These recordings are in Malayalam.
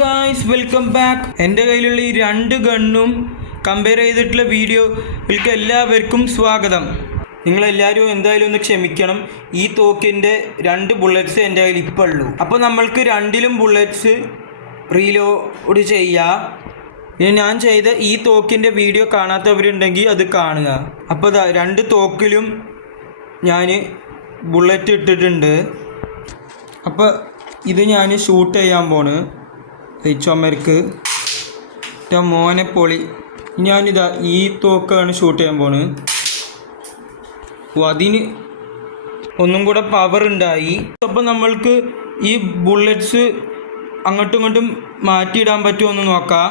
Guys welcome back. എൻ്റെ കയ്യിലുള്ള ഈ രണ്ട് ഗണ്ണും കമ്പയർ ചെയ്തിട്ടുള്ള വീഡിയോയിലേക്ക് എല്ലാവർക്കും സ്വാഗതം. നിങ്ങളെല്ലാവരും എന്തായാലും ഒന്ന് ക്ഷമിക്കണം, ഈ തോക്കിൻ്റെ 2 ബുള്ളറ്റ്സ് എൻ്റെ കയ്യിൽ ഇപ്പോൾ ഉള്ളൂ. അപ്പോൾ നമ്മൾക്ക് രണ്ടിലും ബുള്ളറ്റ്സ് റീലോഡ് ചെയ്യാം. ഇനി ഞാൻ ചെയ്ത ഈ തോക്കിൻ്റെ വീഡിയോ കാണാത്തവരുണ്ടെങ്കിൽ അത് കാണുക. അപ്പോൾ 2 തോക്കിലും ഞാൻ ബുള്ളറ്റ് ഇട്ടിട്ടുണ്ട്. അപ്പോൾ ഇത് ഞാൻ ഷൂട്ട് ചെയ്യാൻ പോണ് ചുമർക്ക് മോനെ പൊളി. ഞാനിതാ ഈ തോക്കാണ് ഷൂട്ട് ചെയ്യാൻ പോണ്. അതിന് ഒന്നും കൂടെ പവർ ഉണ്ടായി. അപ്പോൾ നമ്മൾക്ക് ഈ ബുള്ളറ്റ്സ് അങ്ങോട്ടും ഇങ്ങോട്ടും മാറ്റിയിടാൻ പറ്റുമോ എന്ന് നോക്കാം.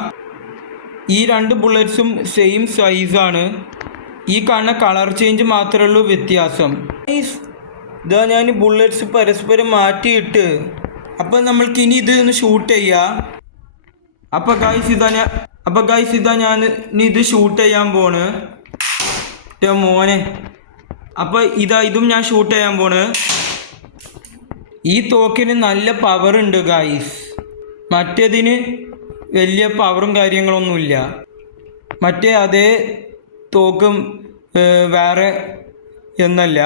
ഈ 2 ബുള്ളറ്റ്സും സെയിം സൈസാണ്. ഈ കാണുന്ന കളർ ചേഞ്ച് മാത്രമേ ഉള്ളൂ വ്യത്യാസം. ഇതാ ഞാൻ ബുള്ളറ്റ്സ് പരസ്പരം മാറ്റിയിട്ട് അപ്പോൾ നമ്മൾക്ക് ഇനി ഇത് ഒന്ന് ഷൂട്ട് ചെയ്യാം. അപ്പോൾ ഗൈസ് ഇതാ ഞാൻ ഇനി ഇത് ഷൂട്ട് ചെയ്യാൻ പോണ് മോനെ. അപ്പോൾ ഇതും ഞാൻ ഷൂട്ട് ചെയ്യാൻ പോണ്. ഈ തോക്കിന് നല്ല പവർ ഉണ്ട് ഗൈസ്. മറ്റേതിന് വലിയ പവറും കാര്യങ്ങളൊന്നുമില്ല. മറ്റേ അതേ തോക്കും വേറെ എന്നല്ല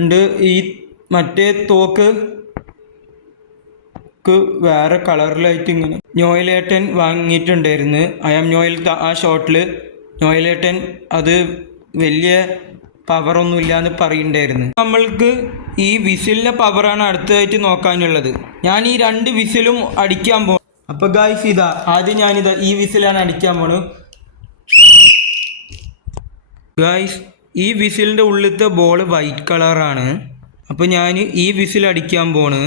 ഉണ്ട്. ഈ മറ്റേ തോക്ക് വേറെ കളറിലായിട്ട് ഇങ്ങനെ നോയിലേട്ടൻ വാങ്ങിയിട്ടുണ്ടായിരുന്നു. നോയിൽ ആ ഷോട്ടിൽ നോയിലേട്ടൻ അത് വലിയ പവറൊന്നുമില്ല എന്ന് പറയുന്നുണ്ടായിരുന്നു. നമ്മൾക്ക് ഈ വിസിലിൻ്റെ പവറാണ് അടുത്തതായിട്ട് നോക്കാനുള്ളത്. ഞാൻ ഈ 2 വിസിലും അടിക്കാൻ പോകും. അപ്പോൾ ഗായ്സ് ആദ്യം ഞാനിതാ ഈ വിസിലാണ് അടിക്കാൻ പോണു. ഗായ്സ് ഈ വിസിലിൻ്റെ ഉള്ളിലത്തെ ബോൾ വൈറ്റ് കളറാണ്. അപ്പോൾ ഞാൻ ഈ വിസിൽ അടിക്കാൻ പോണ്.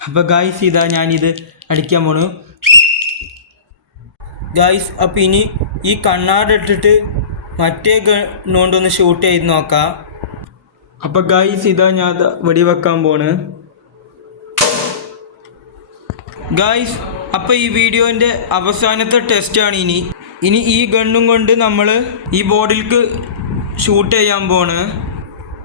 അപ്പോൾ ഗായ്സ് ഞാനിത് അടിക്കാൻ പോണു ഗായ്സ്. അപ്പോൾ ഇനി ഈ കണ്ണാടിട്ടിട്ട് മറ്റേ ഗണ്ണുകൊണ്ടൊന്ന് ഷൂട്ട് ചെയ്ത് നോക്കാം. അപ്പോൾ ഗായ്സ് ഞാൻ വെടിവെക്കാൻ പോണ് ഗായ്സ്. അപ്പോൾ ഈ വീഡിയോൻ്റെ അവസാനത്തെ ടെസ്റ്റാണ് ഇനി ഈ ഗണ്ണും കൊണ്ട് നമ്മൾ ഈ ബോർഡിലേക്ക് ഷൂട്ട് ചെയ്യാൻ പോണ്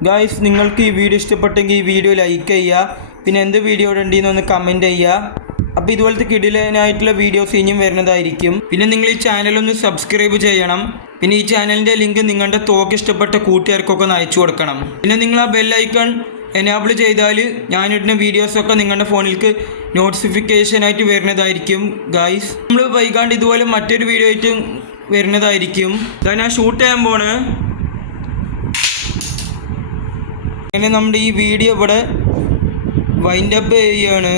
ഗായ്സ്. നിങ്ങൾക്ക് ഈ വീഡിയോ ഇഷ്ടപ്പെട്ടെങ്കിൽ ഈ വീഡിയോ ലൈക്ക് ചെയ്യുക. പിന്നെ എന്ത് വീഡിയോ ഇടേണ്ടതെന്ന് ഒന്ന് കമൻറ്റ് ചെയ്യുക. അപ്പോൾ ഇതുപോലത്തെ കിടിലനായിട്ടുള്ള വീഡിയോസ് ഇനിയും വരുന്നതായിരിക്കും. പിന്നെ നിങ്ങൾ ഈ ചാനലൊന്ന് സബ്സ്ക്രൈബ് ചെയ്യണം. പിന്നെ ഈ ചാനലിൻ്റെ ലിങ്ക് നിങ്ങളുടെ തോക്ക് ഇഷ്ടപ്പെട്ട കൂട്ടുകാർക്കൊക്കെ ഒന്ന് അയച്ചു കൊടുക്കണം. പിന്നെ നിങ്ങൾ ആ ബെല്ലൈക്കൺ എനാബിൾ ചെയ്താൽ ഞാനിടുന്ന വീഡിയോസൊക്കെ നിങ്ങളുടെ ഫോണിലേക്ക് നോട്ടിഫിക്കേഷനായിട്ട് വരുന്നതായിരിക്കും ഗായ്സ്. നമ്മൾ വൈകാണ്ട് ഇതുപോലെ മറ്റൊരു വീഡിയോ ആയിട്ട് വരുന്നതായിരിക്കും. ഞാൻ ഷൂട്ട് ചെയ്യാൻ പോണ്. അങ്ങനെ നമ്മുടെ ഈ വീഡിയോ ഇവിടെ വൈൻഡപ്പ് ചെയ്യാണ്.